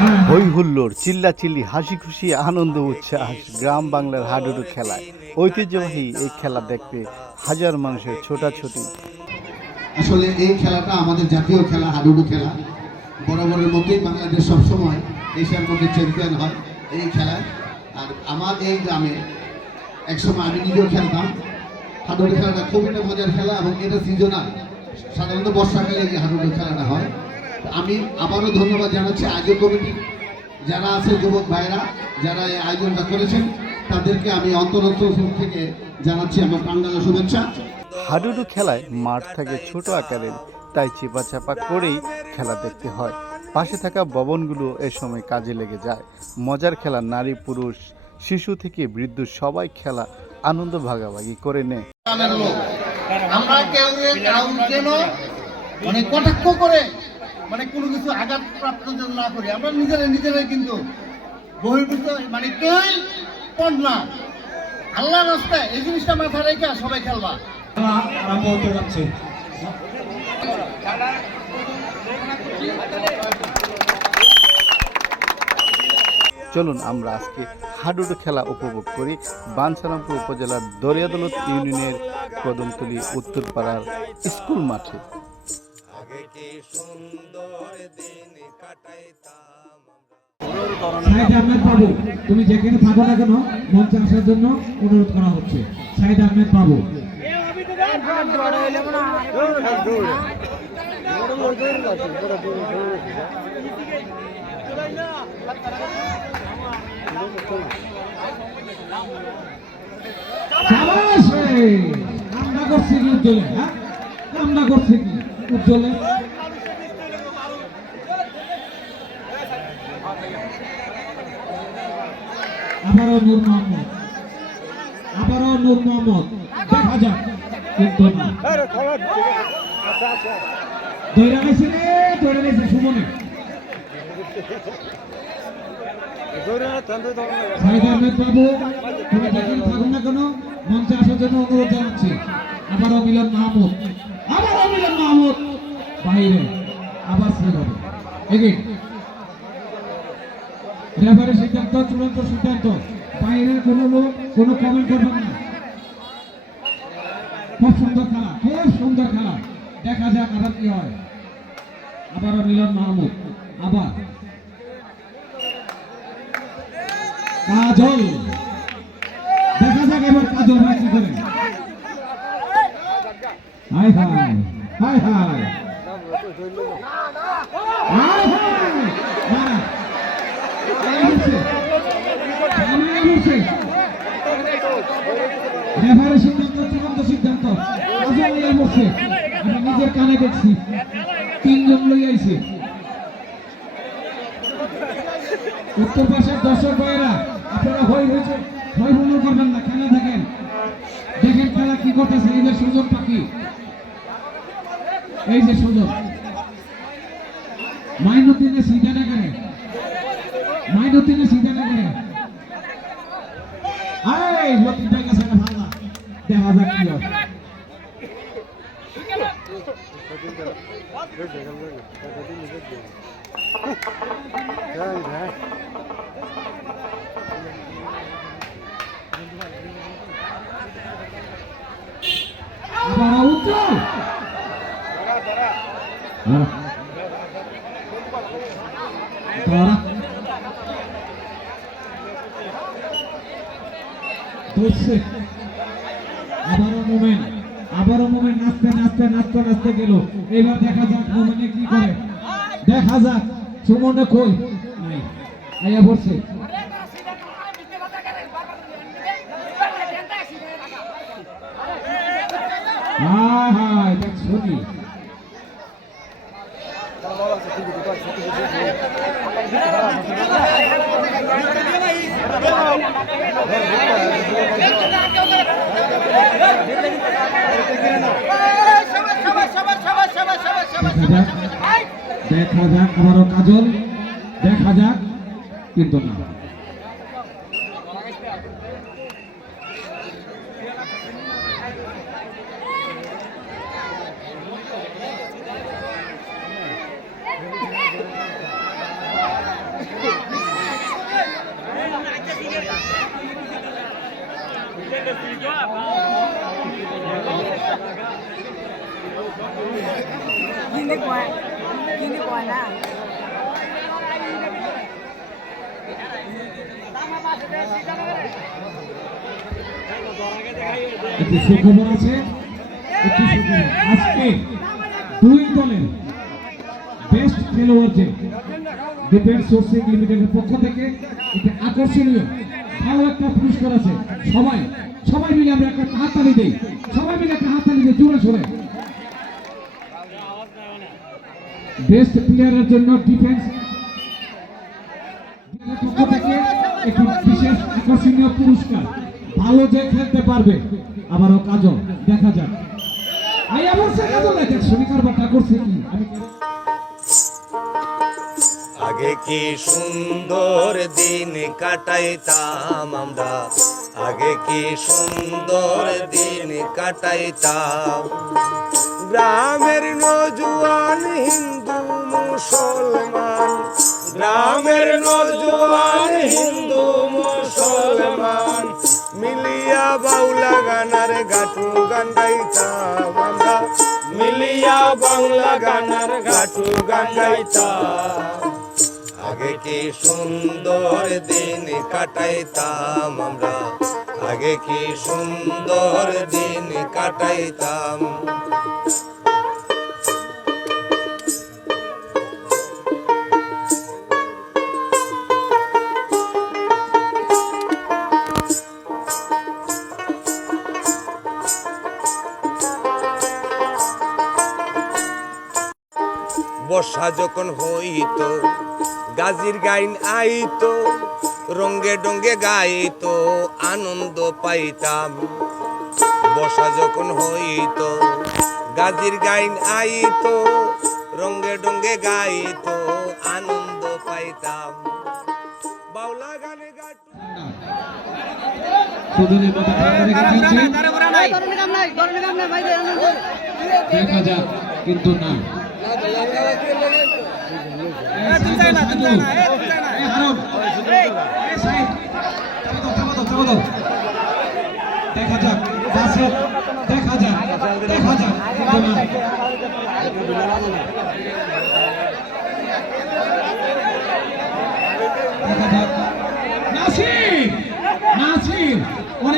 হই হুল্লোড়, চিল্লাচিল্লি, হাসি খুশি, আনন্দ, উচ্ছ্বাস, গ্রাম বাংলার হাডুডু খেলায় ঐতিহ্যবাহী এই খেলা দেখতে হাজার মানুষের ছোটাছুটি। আসলে এই খেলাটা আমাদের জাতীয় খেলা, হাডুডু খেলা। বরাবরের মতোই বাংলাদেশ সবসময় এশিয়ার মধ্যে চ্যাম্পিয়ন হয় এই খেলায়। আর আমার এই গ্রামে একসময় আমি নিজেও খেলতাম। হাডুডু খেলাটা খুবই একটা মজার খেলা এবং এটা সিজনাল সাধারণত বর্ষাকালে এই হাডুডু খেলাটা হয়। আমি আবারও ধন্যবাদ জানাচ্ছি আয়োজক কমিটি যারা আছে যুবক ভাইরা যারা এই আয়োজনটা করেছেন তাদেরকে আমি অন্তরন্তর থেকে জানাচ্ছি আমার প্রাণডালা শুভেচ্ছা। হাডুডু খেলায় মাঠ থাকে ছোট আকারের তাই চেপা চাপা করেই খেলা দেখতে হয়। পাশে থাকা ভবনগুলো এ সময় কাজে লেগে যায়। মজার খেলা নারী পুরুষ শিশু থেকে বৃদ্ধ সবাই খেলা আনন্দ ভাগাভাগি করে নেয়। আমরা কেউ মানে কটাক্ষ করে মানে কোনো কিছু আঘাত প্রাপ্ত যেন না করি, আমরা নিজেরা নিজেরাই কিন্তু বহির্ভূত মানে কেউই পণ না। আল্লাহ রাস্তায় এই জিনিসটা মাথায় রেখে সবাই খেলবা। চলুন, আমরা আজকে হাডুডু খেলা উপভোগ করি। বাঞ্ছারামপুর উপজেলার দরিয়াদলত ইউনিয়নের কদমতলী উত্তরপাড়ার স্কুল মাঠে। সাইদ আহমেদ বাবু তুমি যেখানে থাকো না কেন, মঞ্চে আসার জন্য অনুরোধ করা হচ্ছে। সাইদ আহমেদ বাবু সাবাস রে! কামনা করছে কি উজ্জ্বলে হ্যাঁ? কামনা করছে কি উজ্জ্বলে। আবারও নূর মোহাম্মদ আবারও নূর মোহাম্মদ দেখা যাক, কিন্তু না। না কেন মিলন মাহমুদ। আবারও মিলন মাহমুদ। বাইরে, আবার সেভাবে। এগিয়ে। রেফারের সিদ্ধান্ত, চূড়ান্ত সিদ্ধান্ত। বাইরের কোনো লোক, কোনো কমেন্ট করবেন না। খুব সুন্দর খেলা, খুব সুন্দর খেলা। দেখা যাক আবার কি হয়। আবারও মিলন মাহমুদ, আবার। কাজল। দেখা যাক এবার কাজল হয় কি করে। হাই হাই হাই হাই। হাই হাই। সিদ্ধান্ত সিদ্ধান্ত উত্তর পাশের দর্শক ভাইয়েরা আপনারা হই হয়েছে হই করবেন না খেলা দেখেন দেখেন খেলা কি করতেছে এই যে সুজন পাখি এই যে সুজন মাইনুদ্দিনের সিধা না করে মাইনুদ্দিনের সিধা না করে আয় লতিফা ভালো দেখা যাক কি উজ্জ্বল হ্যাঁ। ধরা। ধরছে আবারও মোমেন্ট আবারও মোমেন্ট নাচতে নাচতে নাচতে নাচতে গেল। এবার দেখা যাক মোমেন্টে কি করে। দেখা যাক সুমনে কই? নাই আইয়া পড়ছে। হায় হায় দেখা যাক আবারও কাজল দেখা যাক কিন্তু না Thank you. একটি সুখবর আছে আজকে দুই দলের বেস্ট খেলোয়াড় যে ডিফেন্স সোর্সিং লিমিটেডের পক্ষ থেকে একটি আকর্ষণীয়। ভালো একটা পুরস্কার আছে। সবাই সবাই মিলে আমরা একটা হাততালি দেই। সবাই মিলে একটা হাততালি দেই। জোরে সোরে বেস্ট প্লেয়ারের জন্য ডিফেন্স থেকে একটি বিশেষ আকর্ষণীয় পুরস্কার, ভালো যে খেলতে পারবে, আবারও কাজল, দেখা যাক। এই অবশ্যই কাজল দেখে শনিকার বাটা করছে কি আমি আগে কি সুন্দর দিন কাটাইতাম আমরা? আগে কি সুন্দর দিন কাটাইতাম? গ্রামের নজুয়ান হিন্দু বাউলা গানার গাটু গান গাইতাম আমরা মিলিয়া বাংলা গানার গাটু গান গাইতাম আগে কি সুন্দর দিন কাটাইতাম আমরা? আগে কি সুন্দর দিন কাটাইতাম? বর্ষা যখন হইতো, গাজির গাইন আইতো, রঙ্গে ডঙ্গে গাইতো, আনন্দ পাইতাম। বর্ষা যখন হইতো, গাজির গাইন আইতো, রঙ্গে ডঙ্গে গাইতো, আনন্দ পাইতাম। সুদিনের মতো ঠান্ডা গেছে দেখা যাক কিন্তু না। দেখা যাক দেখা যাক দেখা যাক কিন্তু না। দেখা যাক নাসির নাসির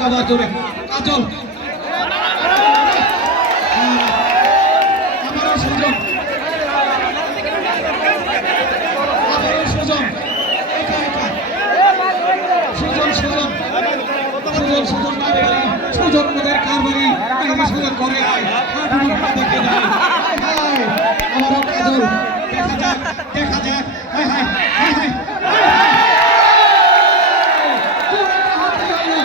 কাজল আমারও সুজন আমারও সুজন একা একা সুজন সুজন সুজন সুজন না পারি সুজন ওদের কার বাড়ি এখানে সুজন করে আয় হাঁটুর পা দেখে যায় হায় হায় আমারও কাজল দেখা যাক দেখা যাক হায় হায় হায় হায় জোরে একটা হাততালি হলো।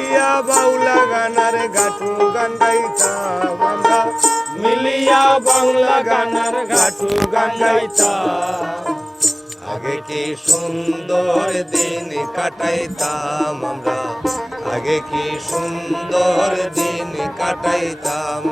মিলিয়া বাউলা গানার গাটু গান গাইতাম আমরা মিলিয়া বাংলা গানার গাটু গান গাইতাম আগে কি সুন্দর দিন কাটাইতাম আমরা আগে কি সুন্দর দিন কাটাইতাম